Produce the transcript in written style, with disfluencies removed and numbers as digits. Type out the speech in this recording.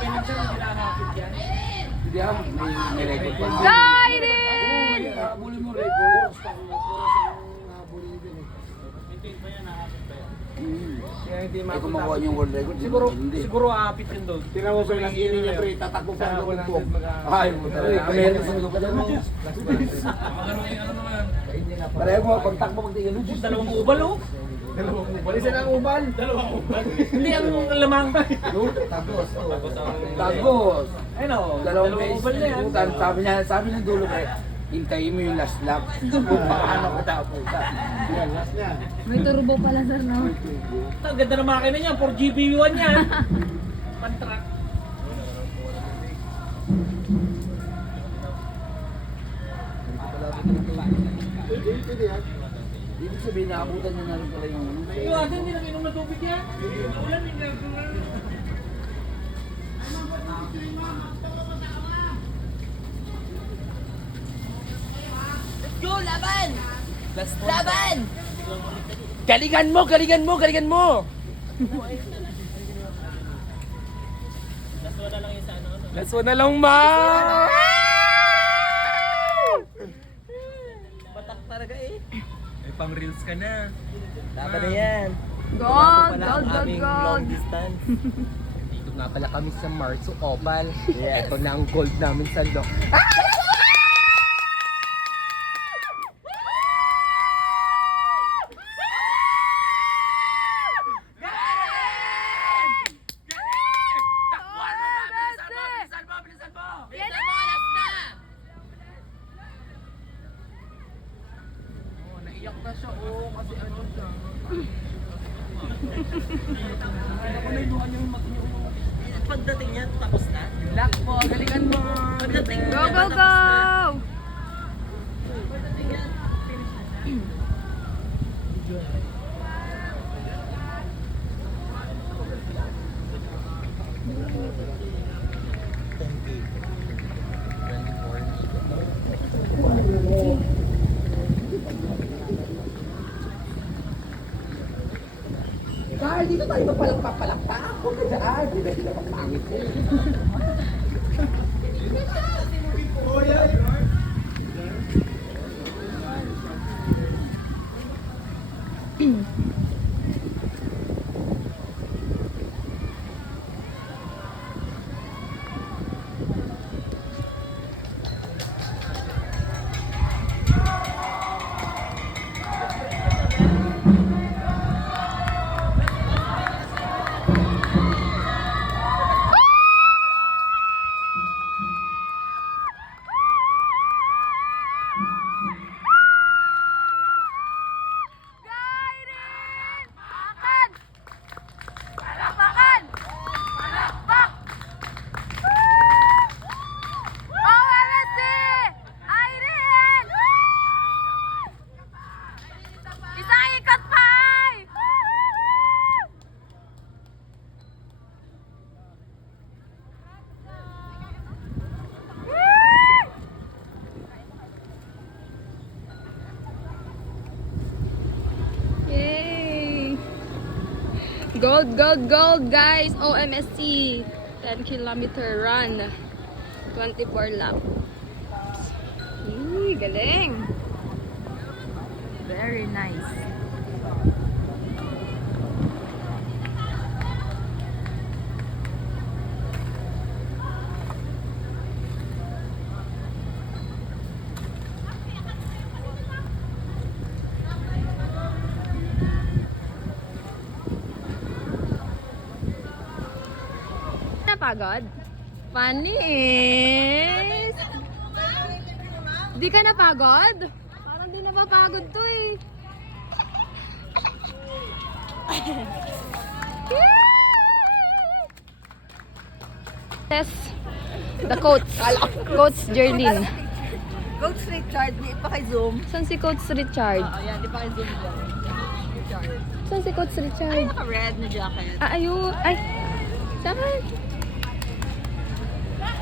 Hindi may record pa. Siren! Habulin mo record. Kaya hindi Ay, kung makuha yung world record. Siguro aapit yun doon. Tinaw ko yung ini niya pre, tatakbo pa ng lupog. Ay, mo talaga. Meron sa lupa dyan mo. Pareho mo, pagtakbo pag tingin mo. Dalawang ubal oh. Isa na ang ubal. Hindi ang lamang. Tagos. Tagos. Ayun oh. Dalawang ubal na yan. beses. Sabi ng dulo pre, hintayin mo yung last lap. Paano ko tapos? Yan, last niya. May turbo pala sir, no? Ang ganda ng makina niya, 4GB1 yan. Pantrack. Pwede yan. Ibig sabihin, naabutan niya na rin pala yung ano. Ito ate, hindi namin na tubig yan. Ulan yung gagawin. Let's go, laban! Laban! Galingan mo, galingan mo, galingan mo! Last one na lang, ma! Batak talaga eh. May pang reels ka na. Laban na yan. Gold! Gold, gold, gold! distance. Dito nga pala kami sa Marso Oval. Ito na ang gold namin sa loob. Naiyak na siya, oo, kasi ano siya. Pagdating niya, tapos na. Lock po, galingan mo! Pagdating Go, go, go! Carl, dito tayo magpalakpak-palakpak. Huwag ka dyan. Hindi na sila pangit eh. Gold, gold, gold, guys! OMSC 10-kilometer run. 24 laps. Galing! Very nice. Napagod? Panis! Di ka napagod? Parang di napapagod to eh. Test the coach. Coach Jerlyn. Coach Richard, di pa kay Zoom. Saan si Coach Richard? Ayan, di pa kay Zoom dyan. Richard. Saan si Coach Richard? Naka-red na jacket. Ah, ayun. Ay, saan?